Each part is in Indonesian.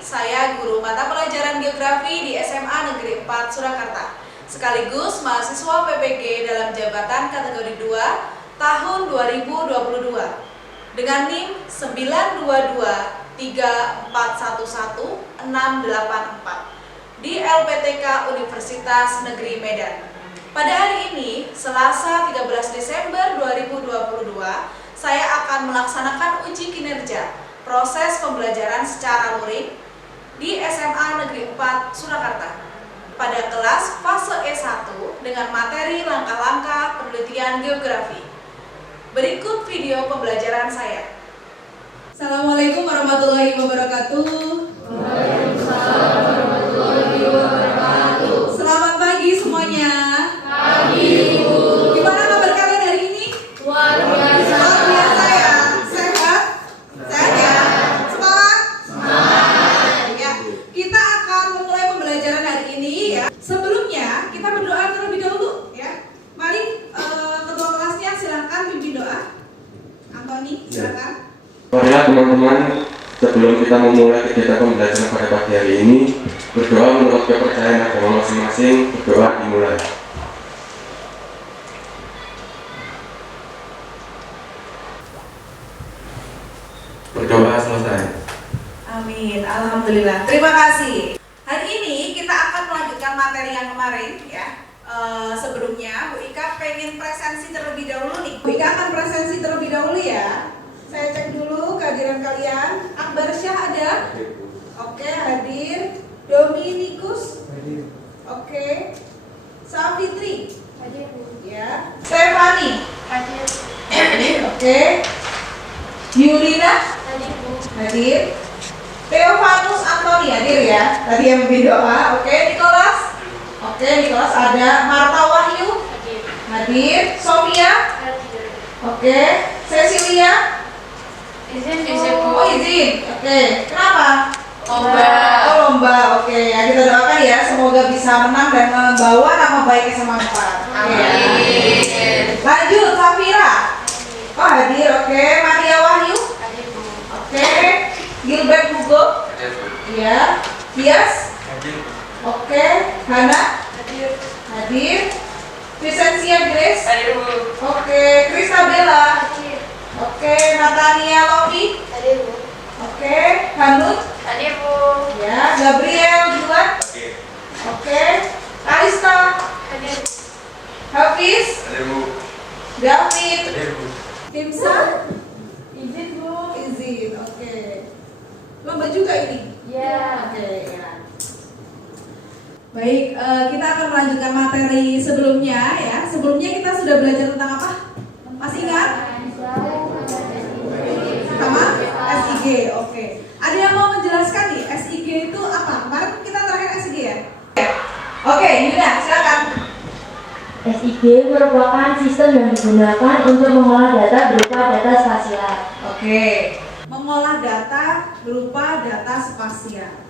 saya guru mata pelajaran geografi di SMA Negeri 4 Surakarta, sekaligus mahasiswa PPG dalam jabatan kategori 2 tahun 2022 dengan NIM 9223411-684 di LPTK Universitas Negeri Medan. Pada hari ini, Selasa 13 Desember 2022, saya akan melaksanakan uji kinerja proses pembelajaran secara luring di SMA Negeri 4 Surakarta pada kelas fase E1 dengan materi langkah-langkah penelitian geografi. Berikut video pembelajaran saya. Assalamualaikum warahmatullahi wabarakatuh. Waalaikumsalam warahmatullahi wabarakatuh. Selamat pagi semuanya. Pagi, Ibu. Gimana kabar kalian hari ini? Luar biasa. Luar biasa ya. Sehat? Sehat ya? Semangat? Semangat. Ya. Kita akan memulai pembelajaran hari ini ya. Sebelumnya kita berdoa terlebih dahulu ya. Mari ketua kelasnya silakan pimpin doa. Antoni, silakan. Marilah teman-teman, sebelum kita memulai kegiatan pembelajaran pada pagi hari ini, berdoa menurut kepercayaan agama masing-masing. Berdoa dimulai. Berdoa selesai. Amin, alhamdulillah. Terima kasih. Hari ini kita akan melanjutkan materi yang kemarin ya. Sebelumnya Bu Ika pengen presensi terlebih dahulu nih. Bu Ika akan presensi terlebih dahulu ya. Saya cek dulu kehadiran kalian. Akbar Syah ada? Oke, hadir. Dominikus? Hadir. Oke. Safitri? Hadir, Bu. Ya. Stefani? Hadir. Hadir. Oke. Yulina? Hadir, Bu. Hadir. Theofanus Antoni hadir ya. Tadi yang bimbing doa. Oke, Nicholas. Oke, Nicholas ada. Marta Wahyu Hadir. hadir. Sofia. Hadir. Oke. Cecilia. Izin, Bu. Oh, izin. Oke. Kenapa? Lomba. Oh, lomba. Oke, ya kita doakan ya semoga bisa menang dan membawa nama baik SMA 4. Amin. Lanjut, Safira. Oh, hadir. Oke. Maria Wahyu. Hadir, Bu. Oke. Gilbert Hugo. Ya. Tias. Oke. Hana. Hadir. Hadir. Vicentia Grace. Hadir, Bu. Oke. Kristabella. Hadir. Oke. Natania Lofi. Hadir, Bu. Oke. Hanut. Hadir, Bu. Ya. Gabriel Juan. Oke. Arista. Hadir. Hafiz. David. Kimsa. Izin, Bu. Izin. Oke. Lomba juga ini. Ya. Oke, ya. Baik, kita akan melanjutkan materi sebelumnya ya. Sebelumnya kita sudah belajar tentang apa? Masih ingat? Sama SIG. Oke. Ada yang mau menjelaskan nih SIG itu apa? Kemarin kita terakhir SIG ya. Oke, Yuda, silakan. SIG merupakan sistem yang digunakan untuk mengolah data berupa data spasial. Oke. Mengolah data berupa data spasial.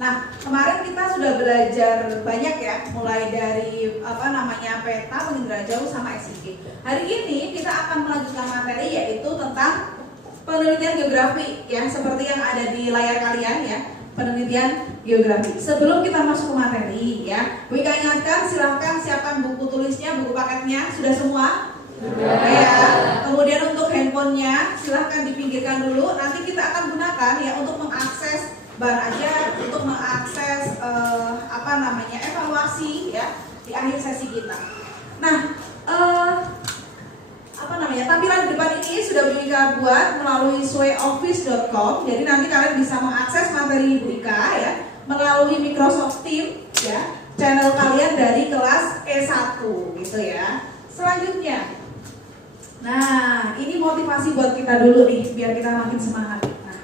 Nah, kemarin kita sudah belajar banyak ya, mulai dari peta, penginderaan jauh sama SIG. Hari ini kita akan melanjutkan materi yaitu tentang penelitian geografi ya, seperti yang ada di layar kalian ya, penelitian geografi. Sebelum kita masuk ke materi ya, Bu Ika ingatkan silahkan siapkan buku tulisnya, buku paketnya, sudah semua? Ya. Kemudian untuk handphonenya silahkan dipinggirkan dulu. Nanti kita akan gunakan ya untuk mengakses bahan ajar, untuk mengakses evaluasi ya di akhir sesi kita. Nah, tampilan di depan ini sudah Bu Ika buat melalui swayoffice.com. Jadi nanti kalian bisa mengakses materi Bu Ika ya melalui Microsoft Teams ya, channel kalian dari kelas E1 gitu ya. Selanjutnya, nah ini motivasi buat kita dulu nih biar kita makin semangat. Nah,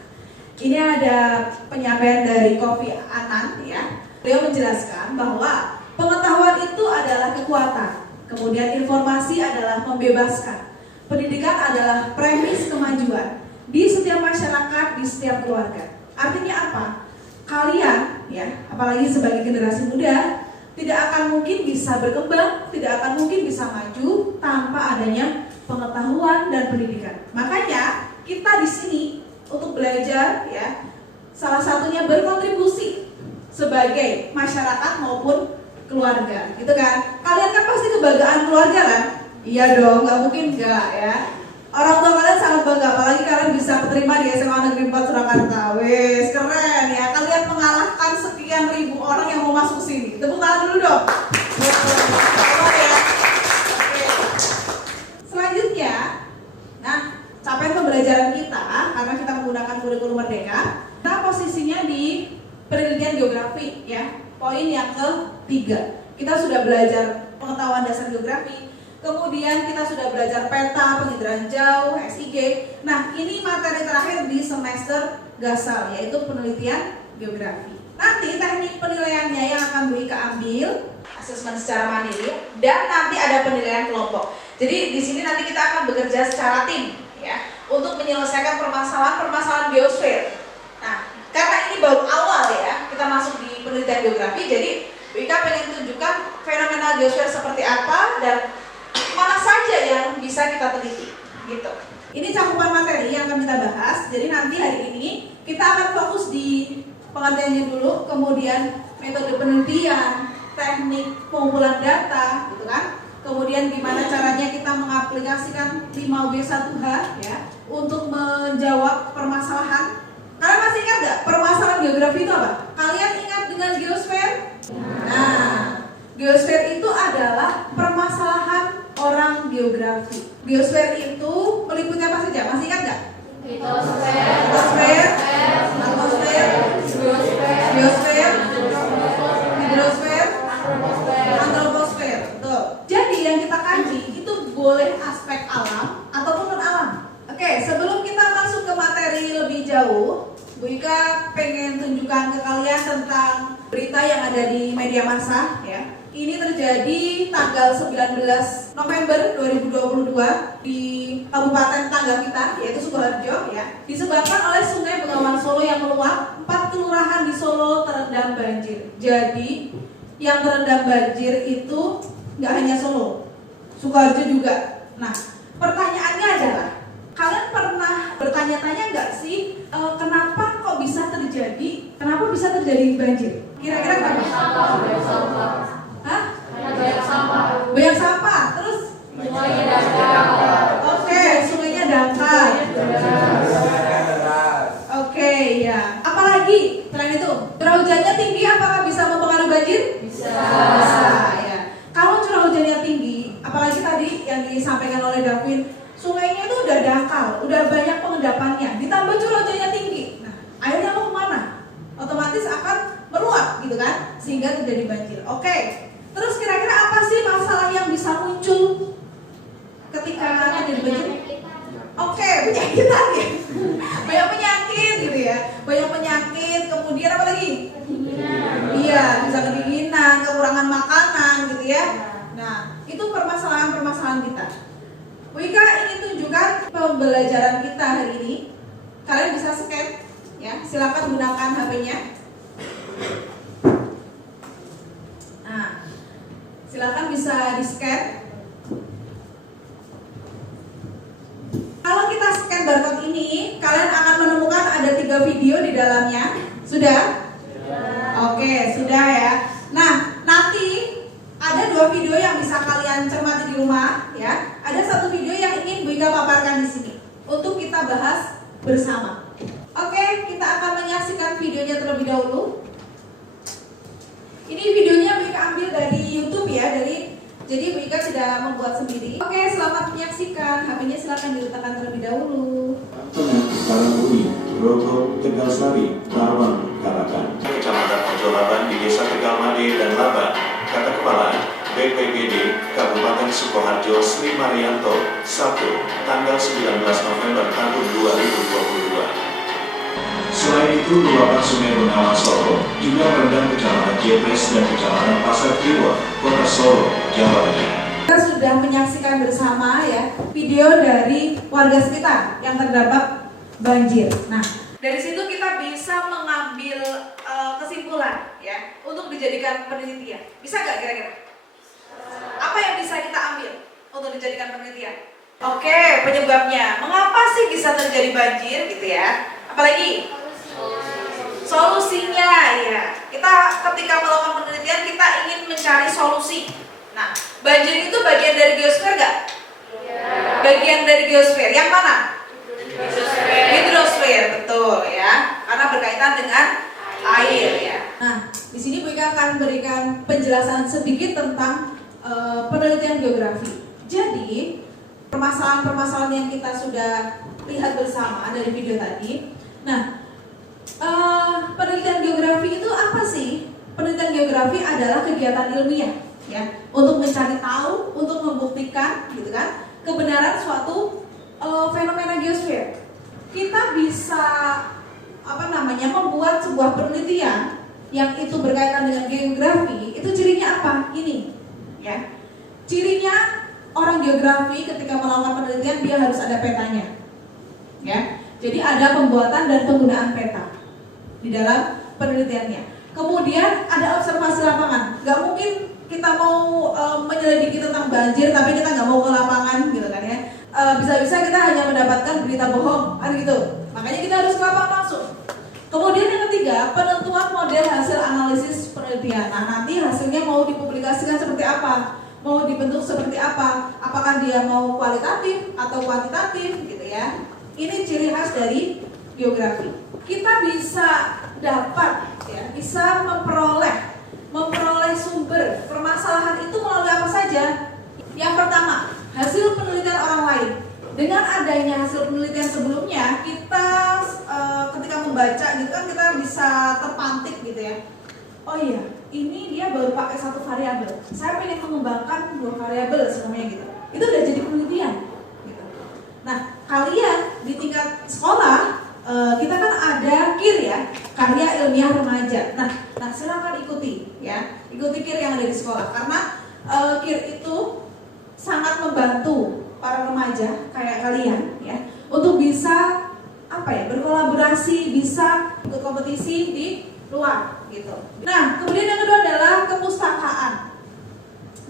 ini ada penyampaian dari Kofi Annan ya. Beliau menjelaskan bahwa pengetahuan itu adalah kekuatan, kemudian informasi adalah membebaskan. Pendidikan adalah premis kemajuan di setiap masyarakat, di setiap keluarga. Artinya apa? Kalian ya, apalagi sebagai generasi muda, tidak akan mungkin bisa berkembang, tidak akan mungkin bisa maju tanpa adanya pengetahuan dan pendidikan. Makanya kita di sini untuk belajar ya salah satunya berkontribusi sebagai masyarakat maupun keluarga, gitu kan? Kalian kan pasti kebanggaan keluarga kan? Iya dong, nggak mungkin nggak ya. Orang tua kalian sangat bangga, apalagi kalian bisa keterima di SMA Negeri 4 Surakarta. Wes, keren ya. Kalian mengalahkan sekian ribu orang yang mau masuk sini. Tepuk tangan dulu dong. Keren ya. Oke. Selanjutnya, nah, capaian pembelajaran kita karena kita menggunakan kurikulum Merdeka, kita posisinya di penelitian geografi ya. Poin yang ketiga, kita sudah belajar pengetahuan dasar geografi, kemudian kita sudah belajar peta, penginderaan jauh, SIG. Nah, ini materi terakhir di semester Gasal, yaitu penelitian geografi. Nanti teknik penilaiannya yang akan Bu Ika ambil, asesmen secara mandiri, dan nanti ada penilaian kelompok. Jadi di sini nanti kita akan bekerja secara tim, ya, untuk menyelesaikan permasalahan geosfer. Nah, karena ini baru awal ya, kita masuk di penelitian geografi, jadi Bu Ika pengen tunjukkan fenomena geosfer seperti apa dan mana saja yang bisa kita teliti, gitu. Ini cakupan materi yang akan kita bahas. Jadi nanti hari ini kita akan fokus di pengertiannya dulu, kemudian metode penelitian, teknik pengumpulan data, gitu kan. Kemudian gimana caranya kita mengaplikasikan 5W1H ya untuk menjawab permasalahan. Kalian masih ingat nggak permasalahan geografi itu apa? Kalian ingat dengan geosfer? Nah, geosfer itu adalah permasalahan orang geografi. Geosfer itu meliputi apa saja? Masih ingat nggak? Litosfer, atmosfer, biosfer, hidrosfer, antroposfer. Betul. Jadi yang kita kaji itu boleh aspek alam ataupun non alam. Oke, sebelum kita masuk ke materi lebih jauh, Bu Ika pengen tunjukkan ke kalian tentang berita yang ada di media massa ya. Ini terjadi tanggal 19 November 2022 di Kabupaten Tangga kita, yaitu Sukoharjo ya. Disebabkan oleh Sungai Bengawan Solo yang meluap, 4 kelurahan di Solo terendam banjir. Jadi yang terendam banjir itu nggak hanya Solo, Sukoharjo juga. Nah, pertanyaannya adalah, kalian pernah bertanya-tanya nggak sih kenapa kok bisa terjadi? Kenapa bisa terjadi banjir? Kira-kira kenapa? Hah? Banyak sampah. Terus? Sungainya dangkal. Oke, sungainya dangkal. Oke, ya. Apalagi selain itu, curah hujannya tinggi, apakah bisa mempengaruhi banjir? Bisa, ya. Kalau curah hujannya tinggi, apalagi tadi yang disampaikan oleh Davin, sungainya itu udah dangkal, udah banyak pengendapannya, ditambah curah hujannya tinggi. Nah, airnya mau kemana? Otomatis akan meluap, gitu kan? Sehingga terjadi banjir. Oke. Terus kira-kira apa sih masalah yang bisa muncul ketika terjadi banjir? Oke, penyakitan ya. Banyak penyakit gitu ya. Banyak penyakit, kemudian apa lagi? Iya, bisa kedinginan, kekurangan makanan gitu ya. Nah, itu permasalahan-permasalahan kita. Bu Ika ingin tunjukkan pembelajaran kita hari ini. Kalian bisa scan ya, silakan gunakan HP-nya. Nah, silakan bisa di-scan. Kalau kita scan barcode ini, kalian akan menemukan ada 3 video di dalamnya. Sudah? Oke, sudah ya. Nah, nanti ada 2 video yang bisa kalian cermati di rumah ya. Ada 1 video yang ingin Bu Ika paparkan di sini untuk kita bahas bersama. Oke, kita akan menyaksikan videonya terlebih dahulu. Ini videonya Bu Ika ambil dari YouTube ya, jadi Bu Ika tidak membuat sendiri. Oke, selamat menyaksikan. HP-nya silakan diletakkan terlebih dahulu. Karanguri, Grogol, Tegal Sari, Karawang, Karakan. Kecamatan Mojolaban di Desa Tegal Made dan Laban, kata Kepala BPBD Kabupaten Sukoharjo Sri Marianto, Sabtu, tanggal 19 November tahun 2022. Selain itu, luapan Sungai Bengawan Solo juga merendam Kecamatan Jepres dan Kecamatan Pasar Kliwon, Kota Solo, Jawa Tengah. Kita sudah menyaksikan bersama ya video dari warga sekitar yang terdampak banjir. Nah, dari situ kita bisa mengambil kesimpulan ya untuk dijadikan penelitian. Bisa nggak kira-kira? Apa yang bisa kita ambil untuk dijadikan penelitian? Oke, penyebabnya. Mengapa sih bisa terjadi banjir gitu ya? Apalagi? Solusinya ya, kita ketika melakukan penelitian kita ingin mencari solusi. Nah, banjir itu bagian dari geosfer nggak? Bagian dari geosfer. Yang mana? Hidrosfer, betul ya. Karena berkaitan dengan air ya. Nah, di sini Bu Ika akan berikan penjelasan sedikit tentang penelitian geografi. Jadi, permasalahan-permasalahan yang kita sudah lihat bersama dari video tadi. Nah, penelitian geografi itu apa sih? Penelitian geografi adalah kegiatan ilmiah ya, untuk mencari tahu, untuk membuktikan gitu kan, kebenaran suatu fenomena geosfer. Kita bisa membuat sebuah penelitian yang itu berkaitan dengan geografi. Itu cirinya apa? Ini ya. Cirinya orang geografi ketika melakukan penelitian dia harus ada petanya. Ya. Jadi ada pembuatan dan penggunaan peta di dalam penelitiannya. Kemudian ada observasi lapangan. Gak mungkin kita mau menyelidiki tentang banjir tapi kita nggak mau ke lapangan gitu kan ya. Bisa-bisa kita hanya mendapatkan berita bohong kan gitu. Makanya kita harus ke lapangan langsung. Kemudian yang ketiga, penentuan model hasil analisis penelitian. Nah, nanti hasilnya mau dipublikasikan seperti apa, mau dibentuk seperti apa, apakah dia mau kualitatif atau kuantitatif gitu ya. Ini ciri khas dari geografi. Kita bisa dapat ya, bisa memperoleh sumber permasalahan itu melalui apa saja. Yang pertama, hasil penelitian orang lain. Dengan adanya hasil penelitian sebelumnya, kita ketika membaca gitu kan kita bisa terpantik gitu ya. Oh iya, ini dia baru pakai satu variabel. Saya pengen mengembangkan 2 variabel semuanya gitu. Itu udah jadi penelitian. Gitu. Nah, kalian di tingkat sekolah kita kan ada KIR ya, karya ilmiah remaja. Nah silakan ikuti ya, ikuti KIR yang ada di sekolah karena KIR itu sangat membantu para remaja kayak kalian ya untuk bisa berkolaborasi, bisa ikut kompetisi di luar gitu. Nah, kemudian yang kedua adalah kepustakaan.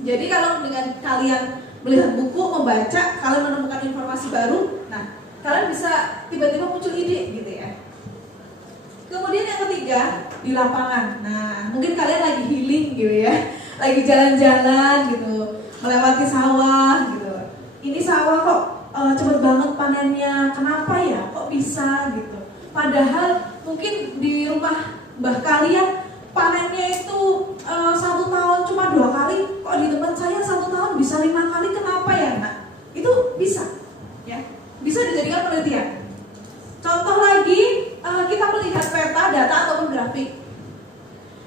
Jadi kalau dengan kalian melihat buku, membaca, kalian menemukan informasi baru, nah kalian bisa tiba-tiba muncul ide gitu ya. Kemudian yang ketiga di lapangan. Nah, mungkin kalian lagi healing gitu ya, lagi jalan-jalan gitu, melewati sawah gitu. Ini sawah kok cepet banget panennya, kenapa ya? Kok bisa gitu? Padahal mungkin di rumah mbah kalian panennya itu 1 tahun cuma 2 kali, kok di tempat saya 1 tahun bisa 5 kali, kenapa ya? Nah, itu bisa ya, bisa dijadikan penelitian. Contoh lagi, kita melihat peta, data ataupun grafik.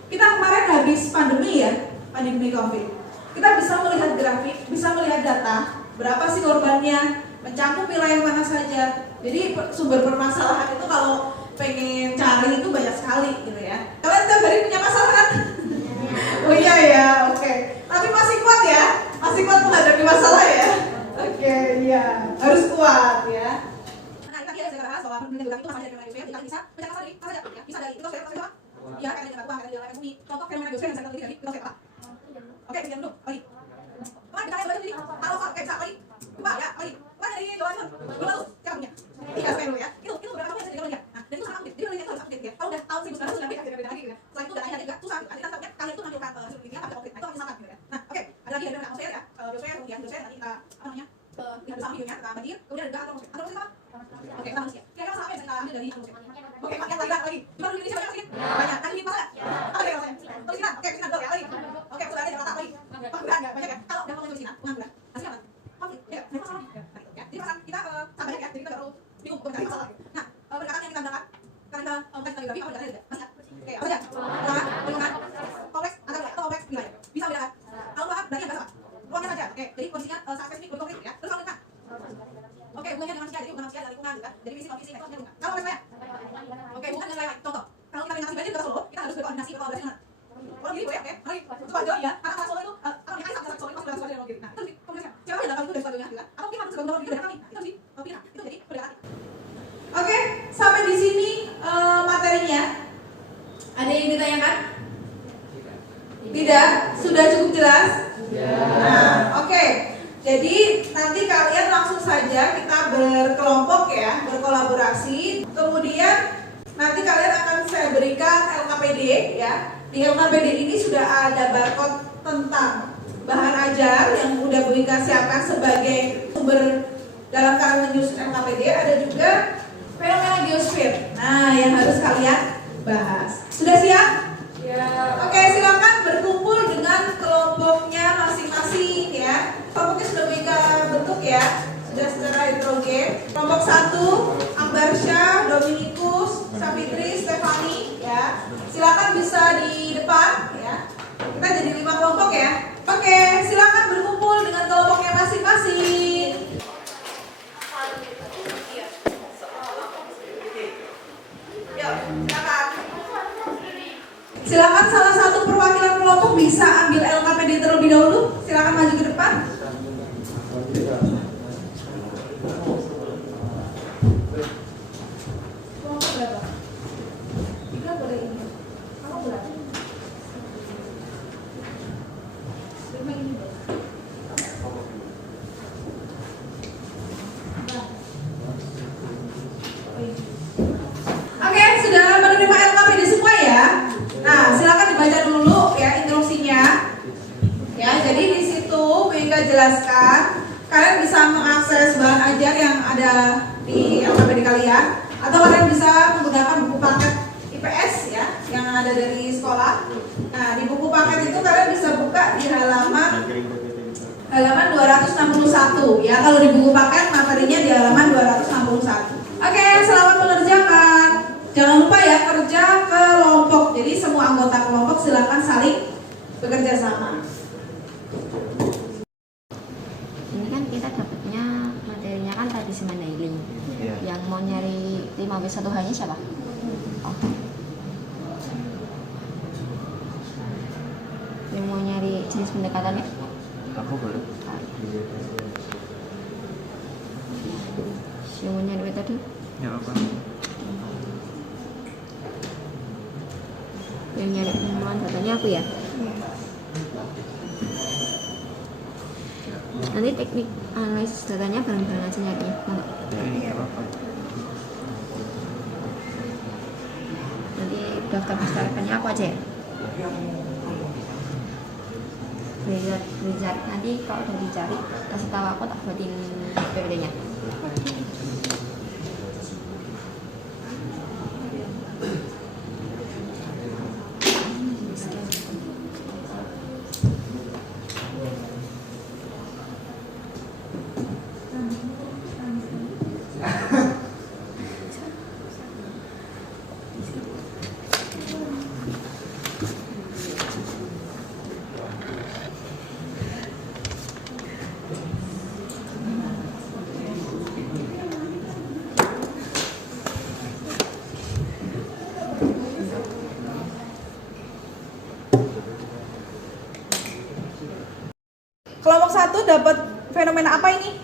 Kita kemarin habis pandemi ya, pandemi COVID. Kita bisa melihat grafik, bisa melihat data, berapa sih korbannya, mencakup wilayah mana saja. Jadi sumber permasalahan itu kalau pengen cari itu banyak sekali gitu ya. Kalian tiap hari punya masalah kan? Oh iya ya, oke. Tapi masih kuat ya, masih kuat menghadapi masalah ya. Oke, iya, harus kuat ya. Nah, tadi saya bahas bahwa penelitian itu masih ada geografi, kita bisa mencari masalah dari apa saja ya. Bisa dari itu saya ya, kayak dari batuan, kayak dari bumi. Contoh fenomena geografi yang saya teliti dari itu apa? Oke, kemudian dulu, lagi. Kemarin kita lihat jadi kalau kayak bisa lagi. Coba ya, lagi. Mana dari Jawa Timur? Dulu siapa punya? 3 dulu ya. Itu beberapa tahun yang saya jadi. Nah, dan itu sangat update. Jadi penelitian itu harus update ya. Kalau udah tahun 1900 sudah beda lagi gitu ya. Selain itu datanya juga susah. Nanti tampaknya kalian itu menampilkan hasil penelitian tapi update. Nah, itu harus disamakan gitu ya. Nah, oke. Ada lagi dari atmosfer ya. Geosfer, kemudian geosfer nanti kita lihat bersama videonya tentang banjir. Kemudian ada atmosfer. Atmosfer apa? Oke, kita manusia. Kira-kira apa yang bisa kita ambil dari atmosfer? Oke, pakai lagi. Cuma di Indonesia banyak sih. Banyak. Tadi di masa. Apa dari rasanya? Terus kita. Oke, kita dulu ya lagi. Oke, sudah ada Jakarta lagi. Pengangguran enggak banyak ya. Kalau dampak dari Cina, pengangguran. Hasilnya apa? Konflik. Ya, memang salah. Ya, jadi perasaan kita banyak ya. Jadi kita perlu bingung mencari masalah. Nah, pendekatan yang kita gunakan karena kita geografi apa pendekatan juga? Masih. Oke, apa aja? Lingkungan, kompleks, antar wilayah atau kompleks wilayah. Bisa bedakan. Kalau ruangan berarti yang sama. Ruangnya saja. Oke, jadi posisinya sangat spesifik untuk konkret ya. Terus kalau lingkungan. Oke, hubungannya dengan manusia, jadi hubungan manusia dengan lingkungan gitu kan. Jadi visi kondisi itu artinya lingkungan. Kalau kompleks wilayah. Oke, hubungan dengan wilayah. Contoh, kalau kita mengatasi banjir di Kota Solo, kita harus berkoordinasi berkolaborasi dengan orang gini boleh, oke? Mari, Sukoharjo ya. Karena Kota Solo itu kami kan sama Solo itu masih berada di Solo. Nah, terus komunikasi. Siapa yang datang itu dari Sukoharjo ya? Atau kita harus bergabung dengan kami. Itu sih, pilihan. Itu jadi pendekatan. Oke, sampai di sini materinya. Ada yang ditanyakan? Tidak? Sudah cukup jelas? Nah, oke. Jadi nanti kalian langsung saja kita berkelompok ya, berkolaborasi. Kemudian nanti kalian akan saya berikan LKPD ya. Di LKPD ini sudah ada barcode tentang bahan ajar yang udah Bu Ika siapkan sebagai sumber dalam kalian menyusun LKPD. Ada juga fenomena geosfer. Nah, yang harus kalian bahas. Sudah siap? Ya. Oke, silakan berkumpul dengan kelompoknya masing-masing ya. Kelompoknya sudah Bu Ika bentuk ya. Sudah secara heterogen. Kelompok 1, Ambarsya, Dominikus, Sapitri, Stefani ya. Silakan bisa di depan ya. Kita jadi 5 kelompok ya. Oke, silakan berkumpul dengan kelompoknya masing-masing. Yuk, silakan. Silakan salah satu perwakilan kelompok bisa ambil LKPD terlebih dahulu. Silakan maju ke depan. Kelompok berapa? 3 boleh ini. Kamu berapa? 5 ini boleh. Oke, sudah menerima LKPD semua ya. Nah, silakan dibaca dulu ya instruksinya. Ya, jadi di situ Bu Ika jelaskan kalian bisa mengakses bahan ajar yang ada di LKPD kalian, atau kalian bisa menggunakan buku paket IPS ya yang ada dari sekolah. Nah, di buku paket itu kalian bisa buka di halaman 261 ya. Kalau di buku paket materinya di halaman 261. Oke, selamat mengerjakan. Jangan lupa ya kerja kelompok. Jadi semua anggota kelompok silakan saling bekerja sama. Ini kan kita dapatnya materinya kan tradisi Mandailing. Yang mau nyari 5W1H-nya siapa? Oh. Yang mau nyari jenis pendekatannya? Aku boleh. Yang mau nyari metode? Ya apa? Yang nyari penemuan datanya aku ya? Nanti teknik analisis datanya bareng-bareng aja nyarinya. Ya apa? Nanti daftar persyaratannya aku aja ya? Wizard nanti kalau udah dicari kasih tahu aku, tak buatin PPT-nya. Kelompok 1 dapat fenomena apa ini?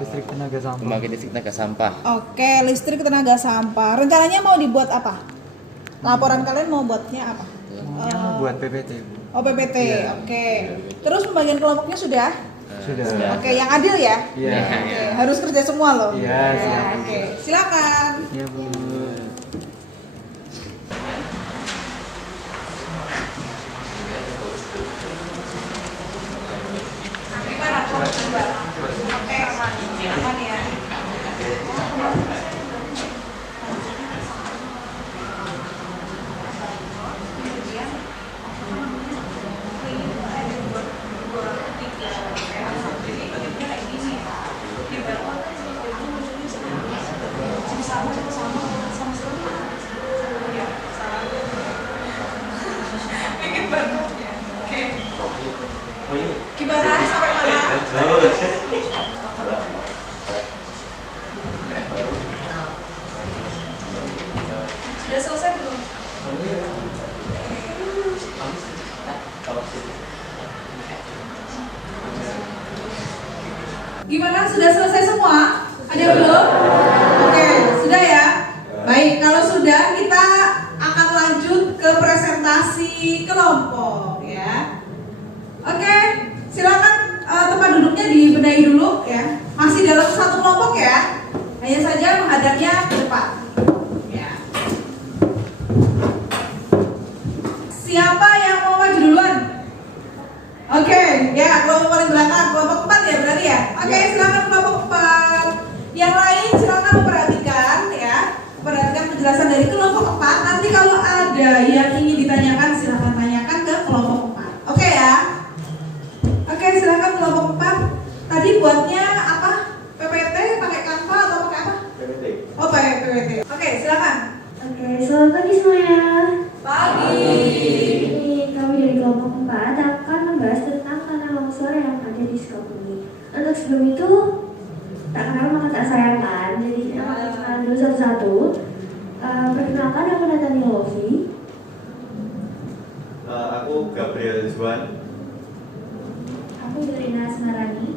Listrik tenaga sampah. Pembangkit listrik tenaga sampah. Oke, listrik tenaga sampah. Rencananya mau dibuat apa? Laporan kalian mau buatnya apa? Buat PPT. Oh, PPT. Iya. Oke. Terus pembagian kelompoknya sudah? Sudah. Oke, yang adil ya? Iya. Oke, harus kerja semua loh. Iya, siap. Oke, silakan. Iya, Bu. Gimana kelompok 2? Oke, aman ya. Gimana sampai mana? Sudah selesai belum? Gimana? Sudah selesai semua? Ada yang belum? Oke, sudah ya? Baik, kalau sudah kita akan lanjut ke presentasi kelompok ya. Oke, silakan tempat duduknya dibenahi dulu ya. Masih dalam satu kelompok ya. Hanya saja menghadapnya ke depan. Ya. Siapa yang mau maju duluan? Oke, ya kelompok paling belakang, kelompok 4 ya berarti ya. Oke, silakan kelompok 4. Yang lain silakan perhatikan ya. Perhatikan penjelasan dari kelompok 4. Nanti kalau ada yang ingin ditanyakan silakan tanyakan ke kelompok 4. Oke ya. Oke, silakan kelompok 4. Tadi buatnya apa? PPT pakai Canva atau pakai apa? PPT. Oh, pakai PPT. Oke, silakan. Oke, selamat pagi semuanya. Pagi. Ini kami dari kelompok 4 akan membahas tentang tanah longsor yang ada di Sukabumi. Untuk sebelum itu, tak kenal maka tak sayang kan. Jadi kita akan kenalan dulu satu-satu. Perkenalkan, aku Natani Lofi. Aku Gabriel Juan. Aku Dorina Asmarani.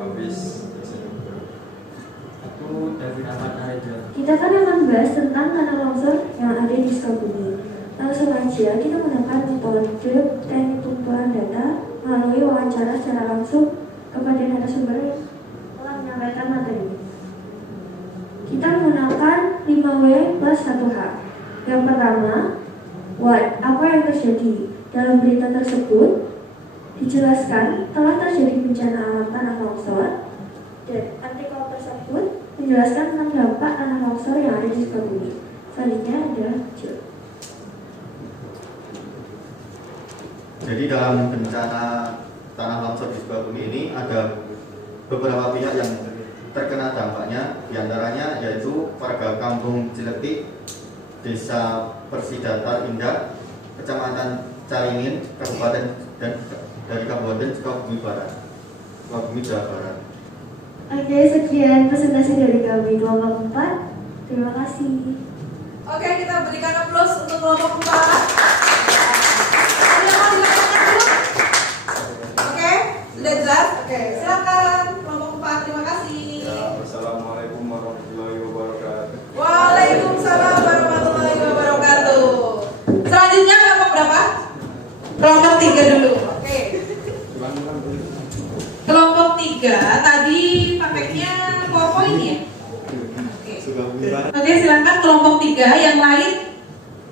Habis. Aku David Ahmad Aida. Kita kan akan membahas tentang tanah longsor yang ada di Sukabumi. Langsung aja kita menggunakan metode teknik pengumpulan data melalui wawancara secara langsung kepada narasumber yang telah menyampaikan materi. Kita menggunakan 5W plus 1H. Yang pertama, what? Apa yang terjadi? Dalam berita tersebut dijelaskan telah terjadi bencana alam tanah longsor dan artikel tersebut menjelaskan tentang dampak tanah longsor yang ada di Sukabumi. Selanjutnya ada J. Jadi dalam bencana tanah longsor di Sukabumi ini ada beberapa pihak yang terkena dampaknya, diantaranya yaitu warga Kampung Ciletik, Desa Persidatar Indah, Kecamatan Caringin, Kabupaten dan dari Kabupaten Sukabumi Barat, Sukabumi Jawa Barat. Oke, sekian presentasi dari kami kelompok 4. Terima kasih. Oke, kita berikan aplaus untuk kelompok 4. Ada yang mau ditanyakan dulu? Oke, sudah jelas? Oke, silakan kelompok 4. Terima kasih. Assalamualaikum warahmatullahi wabarakatuh. Waalaikumsalam warahmatullahi wabarakatuh. Selanjutnya kelompok berapa? Kelompok 3 dulu. Oke. Kelompok 3 tadi pakainya PowerPoint ya? Oke, silakan kelompok 3 yang lain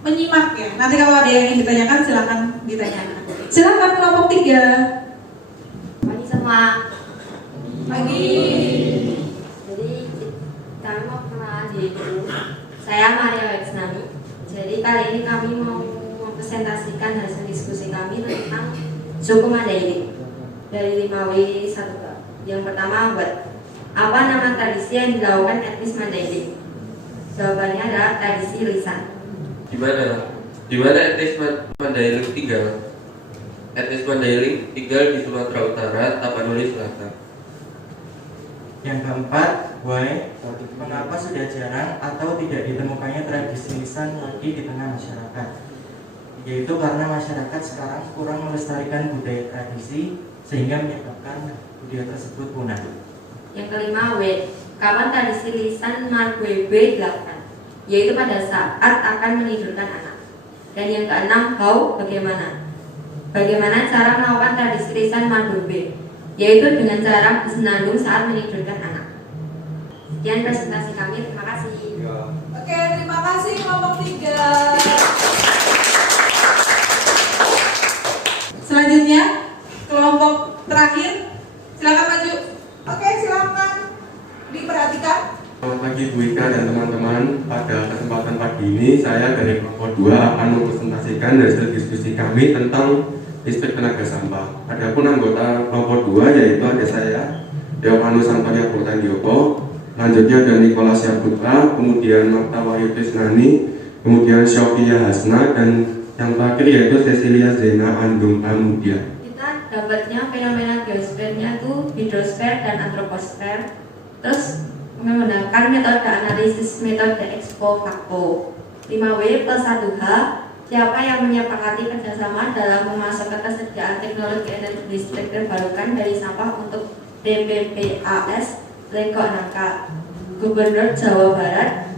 menyimak ya. Nanti kalau ada yang ingin ditanyakan silakan ditanyakan. Silakan kelompok 3. Pagi semua. Pagi. Jadi kami mau kenalan diri. Saya Maria Wexnami. Jadi kali ini kami mau mempresentasikan hasil diskusi kami tentang suku Mandailing dari 5W1. Yang pertama, buat apa nama tradisi yang dilakukan etnis Mandailing? Jawabannya adalah tradisi lisan. Di mana etnis Mandailing tinggal? Etnis Mandailing tinggal di Sumatera Utara, Tapanuli Selatan. Yang keempat, why? Mengapa sudah jarang atau tidak ditemukannya tradisi lisan lagi di tengah masyarakat? Yaitu karena masyarakat sekarang kurang melestarikan budaya tradisi sehingga menyebabkan budaya tersebut punah. Yang kelima, W. Kapan tradisi lisan Margwebe dilakukan? Yaitu pada saat akan menidurkan anak. Dan yang keenam, how? Bagaimana? Bagaimana cara melakukan tradisi lisan Margwebe? Yaitu dengan cara bersenandung saat menidurkan anak. Sekian presentasi kami, terima kasih. Oke, terima kasih kelompok 3. Selanjutnya kelompok terakhir, silakan maju. Oke, silakan diperhatikan. Selamat pagi Bu Ika dan teman-teman. Pada kesempatan pagi ini saya dari kelompok 2 akan mempresentasikan hasil diskusi kami tentang listrik tenaga sampah. Adapun anggota kelompok 2 yaitu ada saya, Dewanus Santoria Purtanjoko, selanjutnya ada Nikolas Yaputra, kemudian Marta Wahyu Krisnani, kemudian Syofia Hasna, dan yang terakhir yaitu Cecilia Zena Andung Amudia. Kita dapatnya fenomena geosfernya itu hidrosfer dan antroposfer. Terus menggunakan metode analisis metode expo facto. 5W plus 1H. Siapa yang menyepakati kerjasama dalam memasuk ketersediaan teknologi energi listrik terbarukan dari sampah untuk TPPAS Lengkok Nangka? Gubernur Jawa Barat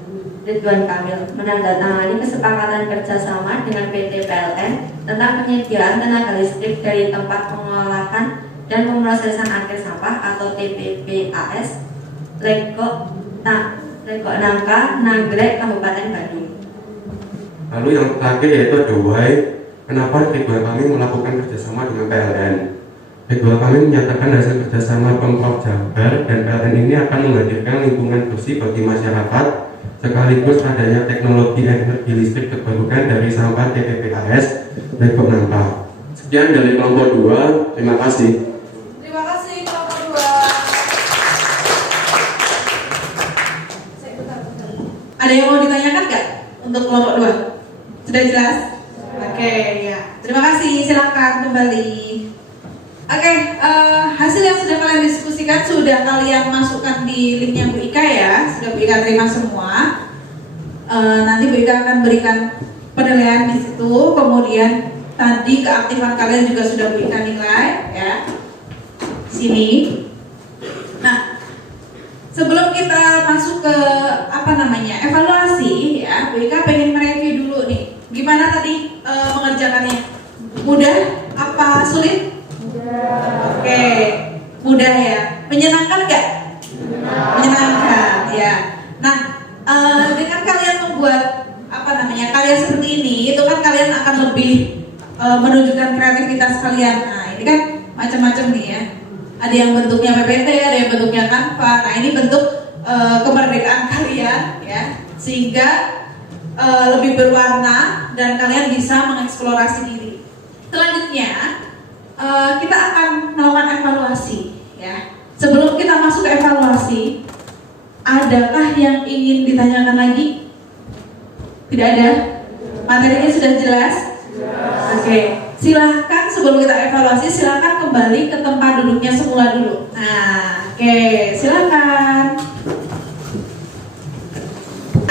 Ridwan Kamil menandatangani kesepakatan kerjasama dengan PT PLN tentang penyediaan tenaga listrik dari tempat pengolahan dan pemrosesan akhir sampah atau TPPAS Lengkok Nangka, Nagrek, Kabupaten Bandung. Lalu yang terakhir yaitu ada why. Kenapa Ridwan kami melakukan kerjasama dengan PLN? Ridwan kami menyatakan hasil kerjasama Pemprov Jabar dan PLN ini akan menghadirkan lingkungan bersih bagi masyarakat sekaligus adanya teknologi energi listrik terbarukan dari sampah TPPAS Legok Nangka. Sekian dari kelompok 2, terima kasih. Terima kasih kelompok 2. Ada yang mau ditanyakan nggak untuk kelompok 2? Sudah jelas? Oke, ya. Terima kasih, silakan kembali. Oke, hasil yang sudah kalian diskusikan sudah kalian masukkan di linknya Bu Ika ya. Sudah Bu Ika terima semua. Nanti Bu Ika akan berikan penilaian di situ. Kemudian tadi keaktifan kalian juga sudah Bu Ika nilai ya. Sini. Nah, sebelum kita masuk ke evaluasi ya, Bu Ika pengen mereview dulu nih. Gimana tadi mengerjakannya? Mudah? Apa sulit? Oke, mudah ya. Menyenangkan nggak? Menyenangkan ya. Nah, dengan kalian membuat karya seperti ini, itu kan kalian akan lebih menunjukkan kreativitas kalian. Nah, ini kan macam-macam nih ya. Ada yang bentuknya PPT, ada yang bentuknya Canva. Nah, ini bentuk kemerdekaan kalian ya, sehingga lebih berwarna dan kalian bisa mengeksplorasi diri. Selanjutnya kita akan melakukan evaluasi ya. Sebelum kita masuk ke evaluasi, adakah yang ingin ditanyakan lagi? Tidak ada? Materinya sudah jelas? Oke, silahkan sebelum kita evaluasi, silahkan kembali ke tempat duduknya semula dulu. Nah, oke, silahkan.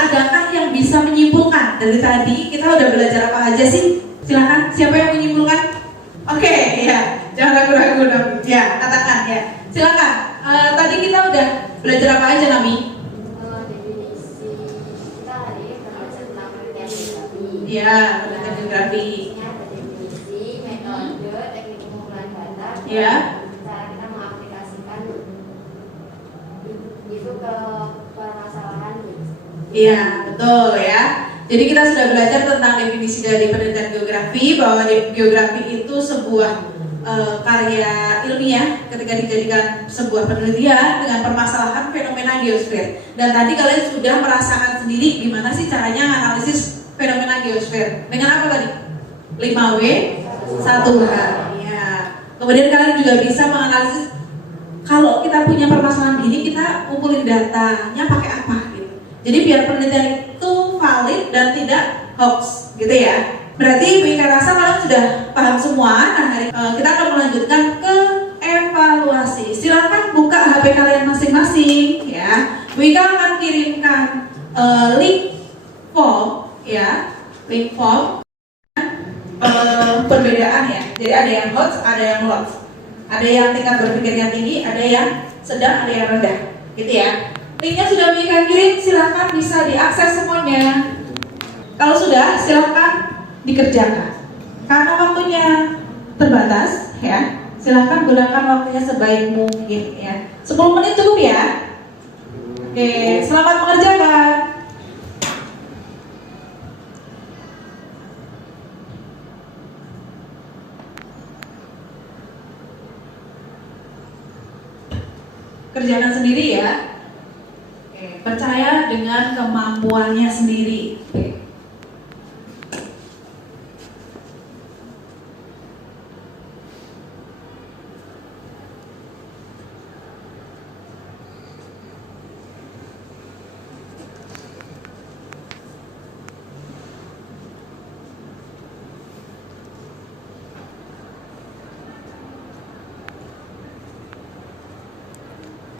Adakah yang bisa menyimpulkan dari tadi kita udah belajar apa aja sih? Silahkan, siapa yang menyimpulkan? Oke, ya, jangan ragu-ragu dong. Ya, katakan ya. Silakan. Tadi kita udah belajar apa aja, Nami? Definisi kita hari ini belajar tentang penelitian geografi. Iya, penelitian geografi. Ada definisi, metode, teknik pengumpulan data. Ya. Cara kita mengaplikasikan itu ke permasalahan. Iya, betul ya. Jadi kita sudah belajar tentang definisi dari penelitian geografi, bahwa geografi itu sebuah karya ilmiah ketika dijadikan sebuah penelitian dengan permasalahan fenomena geosfer. Dan tadi kalian sudah merasakan sendiri gimana sih caranya analisis fenomena geosfer. Dengan apa tadi? 5W 1H. Ya. Kemudian kalian juga bisa menganalisis kalau kita punya permasalahan gini, kita kumpulin datanya pakai apa gitu. Jadi biar penelitian itu valid dan tidak hoax gitu ya. Berarti Bu Ika rasa kalian sudah paham semua. Nah, kita akan melanjutkan ke evaluasi. Silakan buka HP kalian masing-masing ya. Bu Ika akan kirimkan link form ya, link form perbedaan ya. Jadi ada yang hoax, ada yang lost. Ada yang tingkat berpikirnya tinggi, ada yang sedang, ada yang rendah. Gitu ya. Linknya sudah Bu Ika kirim, silakan bisa diakses semuanya. Kalau sudah, silakan dikerjakan. Karena waktunya terbatas ya, silahkan gunakan waktunya sebaik mungkin ya. 10 menit cukup ya. Oke, selamat mengerjakan. Kerjakan sendiri ya. Oke, percaya dengan kemampuannya sendiri. Oke.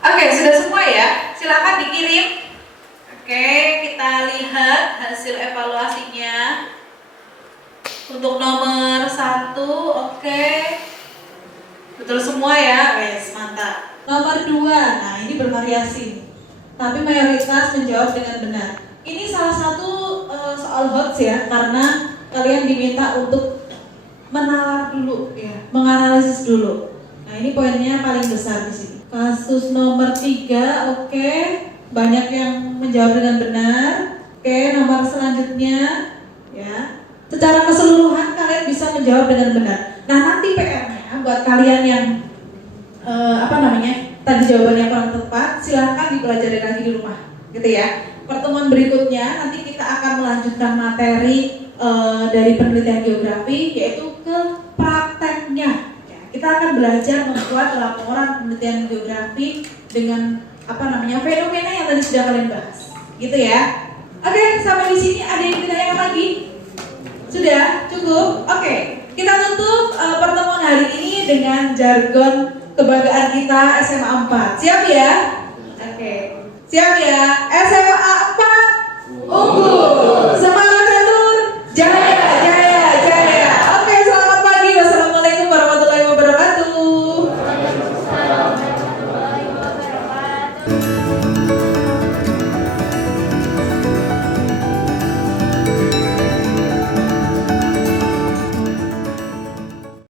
Oke, sudah semua ya? Silakan dikirim. Oke, kita lihat hasil evaluasinya. Untuk nomor 1, oke. Betul semua ya? Wes, mantap. Nomor 2, nah ini bervariasi. Tapi mayoritas menjawab dengan benar. Ini salah satu soal hoax ya, karena kalian diminta untuk menalar dulu ya, menganalisis dulu. Nah, ini poinnya paling besar di sini. Kasus nomor 3, oke. Banyak yang menjawab dengan benar. Oke, nomor selanjutnya ya. Secara keseluruhan kalian bisa menjawab dengan benar. Nah, nanti PR-nya buat kalian yang tadi jawabannya kurang tepat, silahkan dipelajari lagi di rumah, gitu ya. Pertemuan berikutnya nanti kita akan melanjutkan materi dari penelitian geografi, yaitu ke prakteknya. Ya, kita akan belajar membuat laporan penelitian geografi dengan fenomena yang tadi sudah kalian bahas, gitu ya. Oke, sampai di sini ada yang ditanyakan lagi? Sudah cukup? Oke, kita tutup pertemuan hari ini dengan jargon kebanggaan kita SMA 4. Siap ya? Oke. Siap ya? SMA